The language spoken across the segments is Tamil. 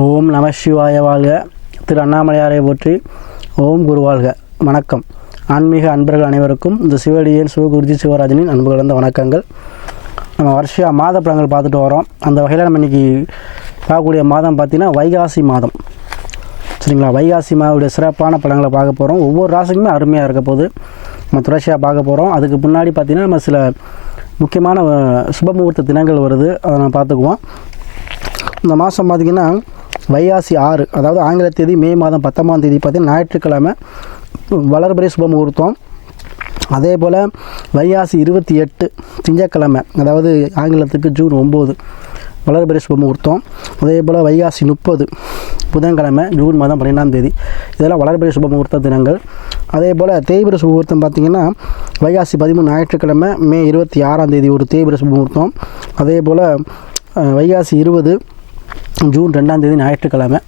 ஓம் நம சிவாய வாழ்க. திரு அண்ணாமலையாரை போற்றி ஓம் குரு வாழ்க. வணக்கம். ஆன்மீக அன்பர்கள் அனைவருக்கும் இந்த சிவடியன் சிவகுருஜி சிவராஜனின் அன்பு கலந்த வணக்கங்கள். நம்ம வருஷம் மாத படங்கள் பார்த்துட்டு வரோம். அந்த வகையில் நம்ம இன்றைக்கி பார்க்கக்கூடிய மாதம் பார்த்திங்கன்னா வைகாசி மாதம். சரிங்களா? வைகாசி மாதவுடைய சிறப்பான படங்களை பார்க்க போகிறோம் ஒவ்வொரு ராசிக்குமே அருமையாக இருக்க போகுது. நம்ம தொடர்ச்சியாக பார்க்க போகிறோம் அதுக்கு முன்னாடி பார்த்திங்கன்னா நம்ம சில முக்கியமான சுப சுபமுகூர்த்த தினங்கள் வருது. அதை நம்ம பார்த்துக்குவோம். இந்த மாதம் பார்த்திங்கன்னா வைகாசி ஆறு அதாவது ஆங்கில தேதி மே மாதம் பத்தொம்பதாம் தேதி பார்த்தீங்கன்னா ஞாயிற்றுக்கிழமை வளர்பிறை சுப முகூர்த்தம். அதே போல் வைகாசி இருபத்தி எட்டு திங்கக்கிழமை அதாவது ஆங்கிலத்துக்கு ஜூன் ஒம்பது வளர்பிறை சுப முகூர்த்தம். அதே போல் வைகாசி முப்பது புதன்கிழமை ஜூன் மாதம் பன்னெண்டாம் தேதி. இதெல்லாம் வளர்பிறை சுப முகூர்த்த தினங்கள். அதே போல் தேய்பிர சுப முகூர்த்தம் பார்த்திங்கன்னா வைகாசி பதிமூணு ஞாயிற்றுக்கிழமை மே இருபத்தி ஆறாம் தேதி ஒரு தேய்பிர சுப முகூர்த்தம். அதே போல் வைகாசி இருபது ஜூன் ரெண்டாம் தேதி ஞாயிற்றுக்கிழமை.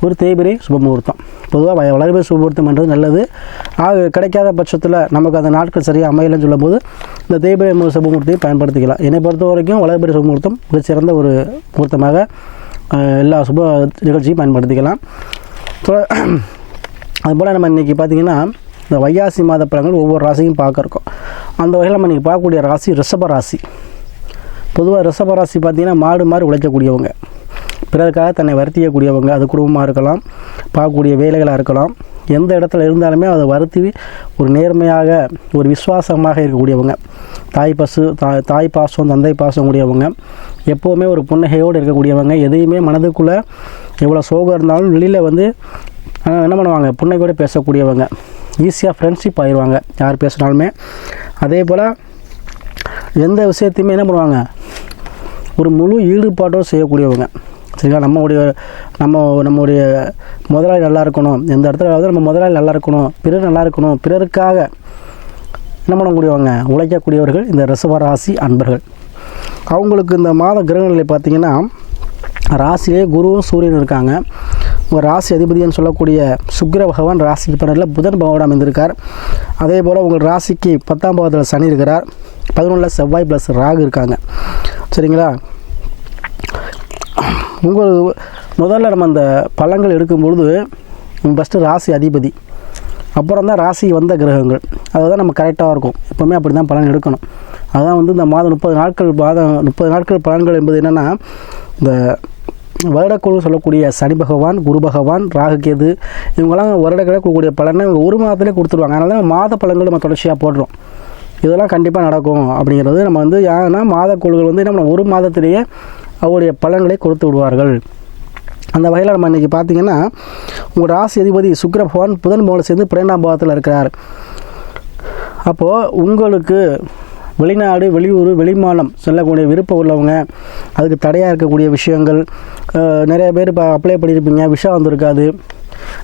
ஒரு தேய்பிரை சுபமுகூர்த்தம். பொதுவாக வ- வளர்பிறை சுபமுகூர்த்தம்ன்றது நல்லது. ஆக கிடைக்காத பட்சத்தில் நமக்கு அந்த நாட்கள் சரியாக அமையலைன்னு சொல்லும்போது இந்த தேய்பிரை மு- பயன்படுத்திக்கலாம். என்னை பொறுத்த வரைக்கும் வளர்பிறை சுபமுகூர்த்தம் மிகச்சிறந்த ஒரு முகூர்த்தமாக எல்லா சுப நிகழ்ச்சியும் பயன்படுத்திக்கலாம். அதுபோல் நம்ம இன்றைக்கி பார்த்திங்கன்னா இந்த வையாசி மாத பலன்கள் ஒவ்வொரு ராசியும் பார்க்குறோம் அந்த வகையில் நம்ம இன்றைக்கி பார்க்கக்கூடிய ராசி ரிஷப ராசி. பொதுவாக ரிஷப ராசி பார்த்திங்கன்னா மாடு மாதிரி உழைக்கக்கூடியவங்க. பிறருக்காக தன்னை வருத்தியக்கூடியவங்க அது குடும்பமாக இருக்கலாம் பார்க்கக்கூடிய வேலைகளாக இருக்கலாம் எந்த இடத்துல இருந்தாலுமே அதை வருத்தி ஒரு நேர்மையாக ஒரு விசுவாசமாக இருக்கக்கூடியவங்க. தாய் பசு தாய் தாய் பாசம் தந்தை பாசம் கூடியவங்க எப்போவுமே ஒரு புன்னகையோடு இருக்கக்கூடியவங்க எதையுமே மனதுக்குள்ளே எவ்வளோ சோகம் இருந்தாலும் வெளியில் வந்து என்ன பண்ணுவாங்க? புன்னகையோடு பேசக்கூடியவங்க. ஈஸியாக ஃப்ரெண்ட்ஷிப் ஆயிடுவாங்க யார் பேசினாலுமே. அதே போல் எந்த விஷயத்தையுமே என்ன பண்ணுவாங்க? ஒரு முழு ஈடுபாட்டோடு செய்யக்கூடியவங்க. சரிங்களா? நம்மளுடைய நம்ம நம்முடைய முதலாளி நல்லா இருக்கணும் எந்த இடத்துல வந்து நம்ம முதலாளி நல்லா இருக்கணும் பிறர் நல்லா இருக்கணும் பிறருக்காக என்ன பண்ணக்கூடியவங்க? உழைக்கக்கூடியவர்கள் இந்த ரிஷபராசி அன்பர்கள். அவங்களுக்கு இந்த மாத கிரகநிலை பார்த்திங்கன்னா ராசியிலே குருவும் சூரியன் இருக்காங்க. உங்கள் ராசி அதிபதினு சொல்லக்கூடிய சுக்கிர பகவான் ராசிக்கு பன்னெண்டில் புதன் பகவான் அமைந்திருக்கார். அதே போல் உங்கள் ராசிக்கு பத்தாம் பாவத்தில் சனி இருக்கிறார். பதினொன்றில் செவ்வாய் ப்ளஸ் ராகு இருக்காங்க. சரிங்களா? உங்கள் முதல்ல நம்ம அந்த பழங்கள் எடுக்கும் பொழுது ஃபஸ்ட்டு ராசி அதிபதி. அப்புறம் தான் ராசி வந்த கிரகங்கள். அதுதான் நம்ம கரெக்டாக இருக்கும். எப்போவுமே அப்படி தான் பலன் எடுக்கணும். அதுதான் வந்து இந்த மாதம் முப்பது நாட்கள் மாதம் முப்பது நாட்கள் பலன்கள் என்பது என்னென்னா இந்த வருடக்குழு சொல்லக்கூடிய சனி பகவான் குரு பகவான் ராகுகேது இவங்கெல்லாம் வருடக்கிழமை கொடுக்கக்கூடிய பலனை இவங்க ஒரு மாதத்திலே கொடுத்துருவாங்க. அதனால தான் மாத பலன்கள் நம்ம தொடர்ச்சியாக போடுறோம். இதெல்லாம் கண்டிப்பாக நடக்கும் அப்படிங்கிறது நம்ம வந்து ஏன்னா மாத குழுக்கள் வந்து நம்ம ஒரு மாதத்திலேயே அவருடைய பலன்களை கொடுத்து விடுவார்கள். அந்த வகையில் நம்ம இன்றைக்கி பார்த்தீங்கன்னா உங்கள் ராசி அதிபதி சுக்கர பகவான் புதன் பகவான் சேர்ந்து பன்னெண்டாம் பாவத்தில் இருக்கிறார். அப்போது உங்களுக்கு வெளிநாடு வெளியூர் வெளிமாநிலம் செல்லக்கூடிய விருப்பம் உள்ளவங்க அதுக்கு தடையாக இருக்கக்கூடிய விஷயங்கள் நிறைய பேர் இப்போ அப்ளை பண்ணியிருப்பீங்க விஷா வந்திருக்காது.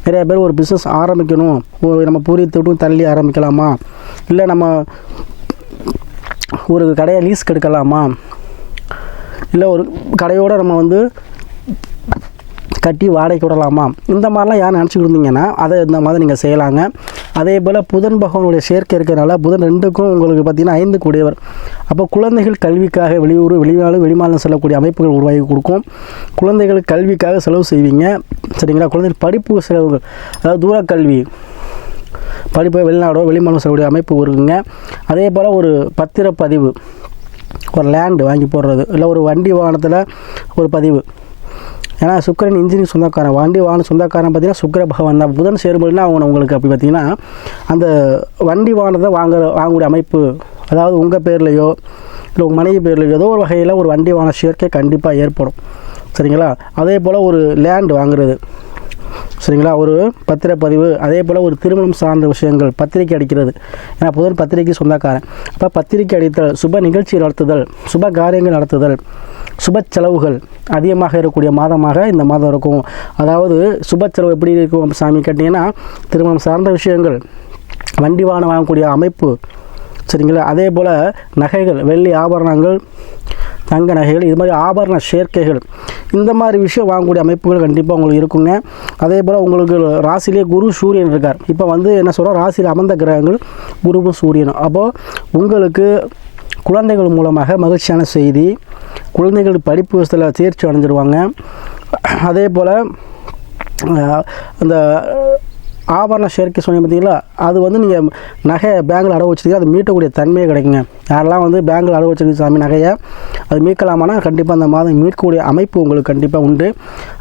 நிறைய பேர் ஒரு பிஸ்னஸ் ஆரம்பிக்கணும் ஒரு நம்ம பூரித்து தள்ளி ஆரம்பிக்கலாமா? இல்லை நம்ம ஒரு கடையை லீஸ் கெடுக்கலாமா? இல்லை ஒரு கடையோடு நம்ம வந்து கட்டி வாடகைக்கு விடலாமா? இந்த மாதிரிலாம் யார் நினச்சிக்கிட்டு இருந்தீங்கன்னா அதை இந்த மாதிரி நீங்கள் செய்யலாங்க. அதே போல் புதன் பகவானுடைய சேர்க்கை இருக்கிறனால புதன் ரெண்டுக்கும் உங்களுக்கு பார்த்தீங்கன்னா ஐந்து கூடியவர். அப்போ குழந்தைகள் கல்விக்காக வெளியூர் வெளிநாடு வெளிமாநிலம் செல்லக்கூடிய அமைப்புகள் உருவாகி கொடுக்கும். குழந்தைகள் கல்விக்காக செலவு செய்வீங்க. சரிங்களா? குழந்தைகள் படிப்பு செலவுகள் அதாவது தூர கல்வி படிப்பு வெளிநாடோ வெளிமாநிலம் செல்லக்கூடிய அமைப்பு இருக்குங்க. அதே போல் ஒரு பத்திரப்பதிவு ஒரு லேண்டு வாங்கி போடுறது இல்லை ஒரு வண்டி வாகனத்தில் ஒரு பதிவு. ஏன்னா சுக்கரன் இன்ஜினியர் சொந்தக்காரன். வண்டி வாகன சொந்தக்காரன் பார்த்தீங்கன்னா சுக்கிர பகவான் தான். புதன் சேரும்போதுனா அவங்க உங்களுக்கு அப்படி பார்த்தீங்கன்னா அந்த வண்டி வாகனத்தை வாங்குற வாங்கக்கூடிய அமைப்பு அதாவது உங்கள் பேர்லையோ இல்லை உங்கள் மனைவி பேர்லையோ ஏதோ ஒரு வகையில் ஒரு வண்டி வாகன சேர்க்கை கண்டிப்பாக ஏற்படும். சரிங்களா? அதே போல் ஒரு லேண்டு வாங்குறது. சரிங்களா? ஒரு பத்திரப்பதிவு அதே போல் ஒரு திருமணம் சார்ந்த விஷயங்கள் பத்திரிக்கை அடிக்கிறது. ஏன்னா புதன் பத்திரிக்கை சொந்தக்காரன். அப்போ பத்திரிக்கை அடித்தல் சுப நிகழ்ச்சி நடத்துதல் சுப காரியங்கள் நடத்துதல் சுப செலவுகள் அதிகமாக இருக்கக்கூடிய மாதமாக இந்த மாதம் இருக்கும். அதாவது சுப செலவு எப்படி இருக்கும் சாமி கேட்டிங்கன்னா திருமணம் சார்ந்த விஷயங்கள் வண்டி வாகனம் வாங்கக்கூடிய அமைப்பு சரிங்களா? அதே போல் நகைகள் வெள்ளி ஆபரணங்கள் தங்க நகைகள் இது மாதிரி ஆபரண சேர்க்கைகள் இந்த மாதிரி விஷயம் வாங்கக்கூடிய அமைப்புகள் கண்டிப்பாக உங்களுக்கு இருக்குங்க. அதே போல் உங்களுக்கு ராசிலே குரு சூரியன் இருக்கார். இப்போ வந்து என்ன சொல்கிறோம் ராசியில் அமர்ந்த கிரகங்கள் குருவும் சூரியனும் அப்போது உங்களுக்கு குழந்தைகள் மூலமாக மகிழ்ச்சியான செய்தி குழந்தைகள் படிப்பு விஷயத்தில் தேர்ச்சி அடைஞ்சிருவாங்க. அதே போல் அந்த ஆபரண சேர்க்கை சொன்னீங்க பார்த்தீங்களா? அது வந்து நீங்கள் நகை பேங்கில் அடவு வச்சுருக்கீங்க அது மீட்டக்கூடிய தன்மையே கிடைக்குங்க. யாரெல்லாம் வந்து பேங்கில் அடவு வச்சிருக்க சாமி நகையை அது மீட்கலாமானா கண்டிப்பாக அந்த மாதம் மீட்கக்கூடிய அமைப்பு உங்களுக்கு கண்டிப்பாக உண்டு.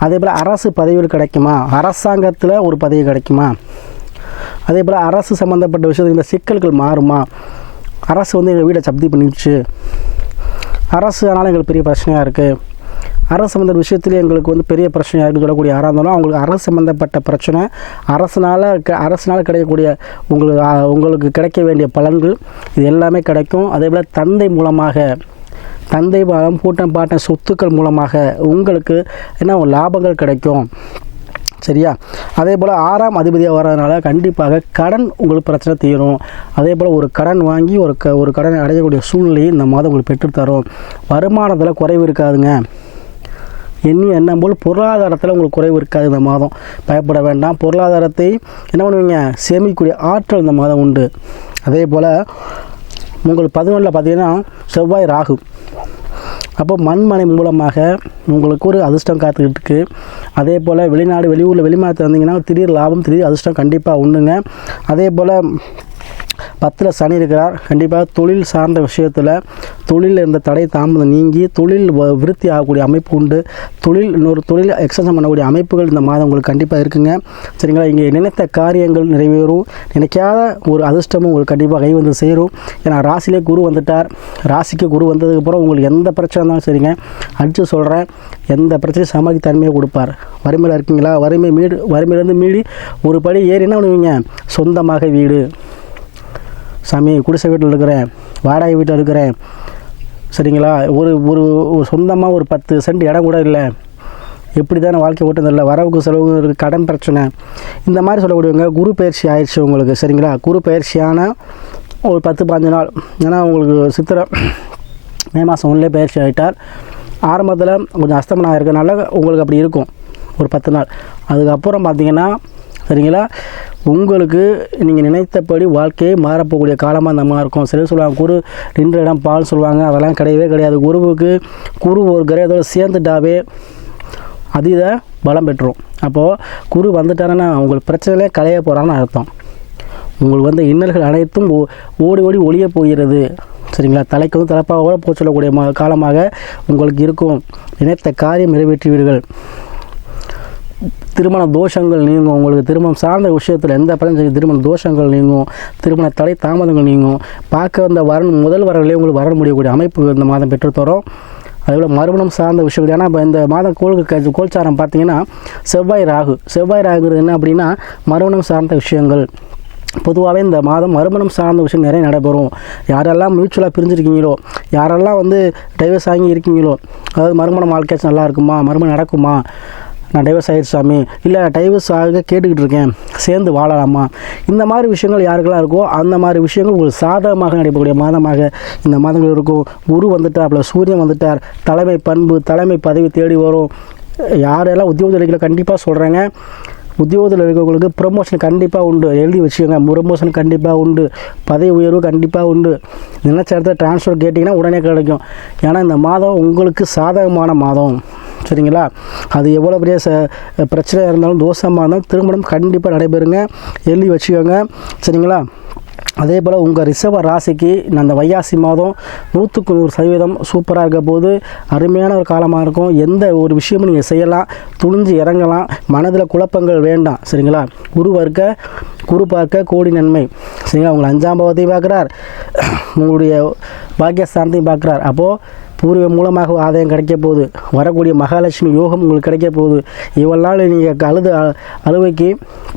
அதே போல் அரசு பதவிகள் கிடைக்குமா? அரசாங்கத்தில் ஒரு பதவி கிடைக்குமா? அதே போல் அரசு சம்மந்தப்பட்ட விஷயத்தில் இந்த சிக்கல்கள் மாறுமா? அரசு வந்து எங்கள் வீடை சப்தி பண்ணிடுச்சு. அரசு ஆனாலும் எங்களுக்கு பெரிய பிரச்சனையாக இருக்குது அரசு சம்மந்த விஷயத்துல எங்களுக்கு வந்து பெரிய பிரச்சனையாக இருக்குன்னு சொல்லக்கூடிய யாராக இருந்தாலும் அவங்களுக்கு அரசு சம்மந்தப்பட்ட பிரச்சனை. அரசினால் க அரசினால் கிடைக்கக்கூடிய உங்களுக்கு உங்களுக்கு கிடைக்க வேண்டிய பலன்கள் இது எல்லாமே கிடைக்கும். அதே போல் தந்தை மூலமாக தந்தை பாலம் பூட்டம் பாட்டம் சொத்துக்கள் மூலமாக உங்களுக்கு என்ன லாபங்கள் கிடைக்கும். சரியா? அதே போல் ஆறாம் அதிபதியாக வர்றதுனால கண்டிப்பாக கடன் உங்களுக்கு பிரச்சனை தீரும். அதே போல் ஒரு கடன் வாங்கி ஒரு க ஒரு கடனை அடையக்கூடிய சூழ்நிலையை இந்த மாதம் உங்களுக்கு பெற்றுத்தரும் வருமானத்தில் குறைவு இருக்காதுங்க. எண்ணி எண்ணம் போல் பொருளாதாரத்தில் உங்களுக்கு குறைவு இருக்காது இந்த மாதம். பயப்பட வேண்டாம். பொருளாதாரத்தை என்ன பண்ணுவீங்க? சேமிக்கக்கூடிய ஆற்றல் இந்த மாதம் உண்டு. அதே போல் உங்களுக்கு பதினொன்றில் பார்த்தீங்கன்னா செவ்வாய் ராகு. அப்போ மண்மனை மூலமாக உங்களுக்கு ஒரு அதிர்ஷ்டம் காத்துக்கிட்டு இருக்கு. அதே போல் வெளிநாடு வெளியூரில் வெளிமாநிலத்தில் வந்தீங்கன்னா திடீர் லாபம் திடீர் அதிர்ஷ்டம் கண்டிப்பாக உண்டுங்க. அதே போல் பத்தில் சனி இருக்கிறார். கண்டிப்பாக தொழில் சார்ந்த விஷயத்தில் தொழிலில் இருந்த தடை தாமதம் நீங்கி தொழில் வ- விருத்தி ஆகக்கூடிய அமைப்பு உண்டு. தொழில் இன்னொரு தொழில் எக்ஸசைஸ் பண்ணக்கூடிய அமைப்புகள் இந்த மாதம் உங்களுக்கு கண்டிப்பாக இருக்குங்க. சரிங்களா? இங்கே நினைத்த காரியங்கள் நிறைவேறும். நினைக்காத ஒரு அதிர்ஷ்டமும் உங்களுக்கு கண்டிப்பாக கை வந்து சேரும். ஏன்னா ராசிலே குரு வந்துட்டார். ராசிக்கு குரு வந்ததுக்கப்புறம் உங்களுக்கு எந்த பிரச்சனை இருந்தாலும் சரிங்க. அடித்து சொல்கிறேன் எந்த பிரச்சனையும் சமாளி தன்மையை கொடுப்பார். வறுமையில் இருக்கீங்களா? வறுமை மீடு வறுமையிலேருந்து மீறி ஒரு படி ஏறி என்ன பண்ணுவீங்க? சொந்தமாக வீடு. சாமி குடிசை வீட்டில் இருக்கிறேன் வாடகை வீட்டில் இருக்கிறேன் சரிங்களா? ஒரு ஒரு சொந்தமாக ஒரு பத்து சென்ட் இடம் கூட இல்லை. எப்படி தானே வாழ்க்கை ஓட்டம் இல்லை. வரவுக்கு செலவு இருக்குது கடன் பிரச்சனை. இந்த மாதிரி சொல்லக்கூடியவங்க குரு பயிற்சி ஆயிடுச்சு உங்களுக்கு சரிங்களா? குரு பயிற்சியான ஒரு பத்து பாஞ்சு நாள். ஏன்னா உங்களுக்கு சித்திரை மே மாதம் ஒன்றிலே பயிற்சி ஆகிட்டார் ஆரம்பத்தில் கொஞ்சம் அஸ்தமனம் ஆகிருக்கனால உங்களுக்கு அப்படி இருக்கும். ஒரு பத்து நாள். அதுக்கப்புறம் பார்த்தீங்கன்னா சரிங்களா? உங்களுக்கு நீங்கள் நினைத்தபடி வாழ்க்கையை மாறப்போகக்கூடிய காலமாக அந்த மாதிரி இருக்கும். சிலர் சொல்லுவாங்க குரு நின்ற இடம் பால் சொல்லுவாங்க அதெல்லாம் கிடையவே கிடையாது. குருவுக்கு குரு ஒரு கிரகத்தோடு சேர்ந்துட்டாவே அதீத பலம் பெற்றுரும். அப்போது குரு வந்துட்டாருன்னா உங்களுக்கு பிரச்சனையிலே களைய போகிறான்னு அர்த்தம். உங்களுக்கு வந்து இன்னல்கள் அனைத்தும் ஓ- ஓடி ஓடி ஒளிய போகிறது. சரிங்களா? தலைக்கு வந்து தலைப்பாக போக சொல்லக்கூடிய காலமாக உங்களுக்கு இருக்கும். நினைத்த காரியம் நிறைவேற்றுவீர்கள். திருமண தோஷங்கள் நீங்கும் உங்களுக்கு திருமணம் சார்ந்த விஷயத்தில் எந்த பிரச்சனையும் செய்யும் திருமண தோஷங்கள் நீங்கும் திருமண தடை தாமதங்கள் நீங்கும். பார்க்க வந்த வரன் முதல் வரங்களே உங்களுக்கு வர முடியக்கூடிய அமைப்பு இந்த மாதம் பெற்றுத்தரும் அதேபோல் மறுமணம் சார்ந்த விஷயங்கள் ஏன்னா இப்போ இந்த மாதம் கோளுக்கு கோல்சாரம் பார்த்தீங்கன்னா செவ்வாய் ராகு. செவ்வாய் ராகுங்கிறது என்ன அப்படின்னா மறுமணம் சார்ந்த விஷயங்கள். பொதுவாகவே இந்த மாதம் மறுமணம் சார்ந்த விஷயம் நிறைய நடைபெறும். யாரெல்லாம் மியூச்சுவலாக பிரிஞ்சிருக்கீங்களோ யாரெல்லாம் வந்து டைவர்ஸ் ஆகி இருக்கீங்களோ அதாவது மறுமணம் வாழ்க்கை நல்லா இருக்குமா மறுமணம் நடக்குமா நான் டைவர்ஸ் ஆயிடுச்சு சாமி. இல்லை டைவர்ஸ் ஆக கேட்டுக்கிட்டு இருக்கேன். சேர்ந்து வாழலாமா? இந்த மாதிரி விஷயங்கள் யாருக்கெல்லாம் இருக்கோ அந்த மாதிரி விஷயங்கள் உங்களுக்கு சாதகமாக நடைபெறக்கூடிய மாதமாக இந்த மாதங்கள் இருக்கும். குரு வந்துட்டார் ப்ளஸ் சூரியன் வந்துட்டார். தலைமை பண்பு தலைமை பதவி தேடி வரும். யாரெல்லாம் உத்தியோகத்தில் கண்டிப்பாக சொல்கிறேங்க உத்தியோகத்தில் இருக்கவங்களுக்கு ப்ரொமோஷன் கண்டிப்பாக உண்டு. எழுதி வச்சுக்கோங்க. ப்ரொமோஷன் கண்டிப்பாக உண்டு. பதவி உயர்வு கண்டிப்பாக உண்டு. நினச்ச இடத்துல ட்ரான்ஸ்ஃபர் கேட்டிங்கன்னா உடனே கிடைக்கும். ஏன்னா இந்த மாதம் உங்களுக்கு சாதகமான மாதம். சரிங்களா? அது எவ்வளோ பெரிய ச பிரச்சனையாக இருந்தாலும் தோஷமாக இருந்தாலும் திருமணம் கண்டிப்பாக நடைபெறுங்க. எழுதி வச்சுக்கோங்க. சரிங்களா? அதே போல் உங்கள் ரிஷப ராசிக்கு இந்த அந்த வையாசி மாதம் நூற்றுக்கு நூறு சதவீதம் சூப்பராக இருக்க போது அருமையான ஒரு காலமாக இருக்கும். எந்த ஒரு விஷயமும் நீங்கள் செய்யலாம். துணிஞ்சு இறங்கலாம். மனதில் குழப்பங்கள் வேண்டாம். சரிங்களா? குரு பார்க்க குரு பார்க்க கோடி நன்மை. சரிங்களா? உங்களை அஞ்சாம் பாவத்தையும் பார்க்குறார். உங்களுடைய பாக்கியஸ்தானத்தையும் பார்க்குறார். அப்போது பூர்வீகம் மூலமாக ஆதாயம் கிடைக்க போகுது வரக்கூடிய மகாலட்சுமி யோகம் உங்களுக்கு கிடைக்க போகுது இவ்வளவு நாள் நீங்கள் அழுது அழுவைக்கு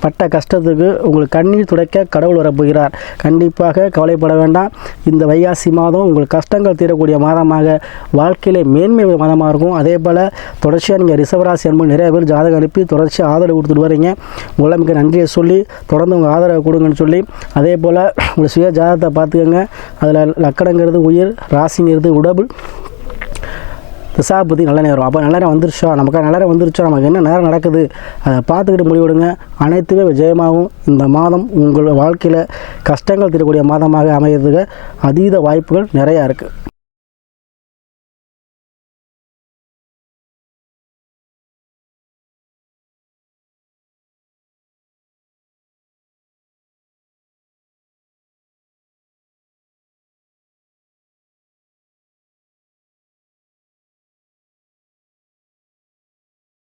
பட்ட கஷ்டத்துக்கு உங்களுக்கு கண்ணீர் துடைக்க கடவுள் வரப்போகிறார். கண்டிப்பாக கவலைப்பட வேண்டாம். இந்த வைகாசி மாதம் உங்களுக்கு கஷ்டங்கள் தீரக்கூடிய மாதமாக வாழ்க்கையில் மேன்மை மாதமாக இருக்கும். அதே போல் தொடர்ச்சியாக நீங்கள் ரிசவராசி அன்பு நிறைய பேர் ஜாதகம் அனுப்பி தொடர்ச்சியாக ஆதரவு கொடுத்துட்டு வரீங்க. உங்களை மிக நன்றியை சொல்லி தொடர்ந்து உங்கள் ஆதரவு கொடுங்கன்னு சொல்லி அதே போல் உங்கள் சுய ஜாதகத்தை பார்த்துக்கோங்க. அதில் லக்கணங்கிறது உயிர் ராசிங்கிறது உடம்பு. திசாபதி நல்ல நேரம். அப்போ நல்ல நேரம் வந்துருச்சா? நமக்கு நல்ல நேரம் வந்துருச்சா? நமக்கு என்ன நேரம் நடக்குது? அதை பார்த்துக்கிட்டு முடிவிடுங்க. அனைத்துமே விஜயமாகவும் இந்த மாதம் உங்கள் வாழ்க்கையில் கஷ்டங்கள் தீரக்கூடிய மாதமாக அமையிறதுக்கு அதீத வாய்ப்புகள் நிறையா இருக்குது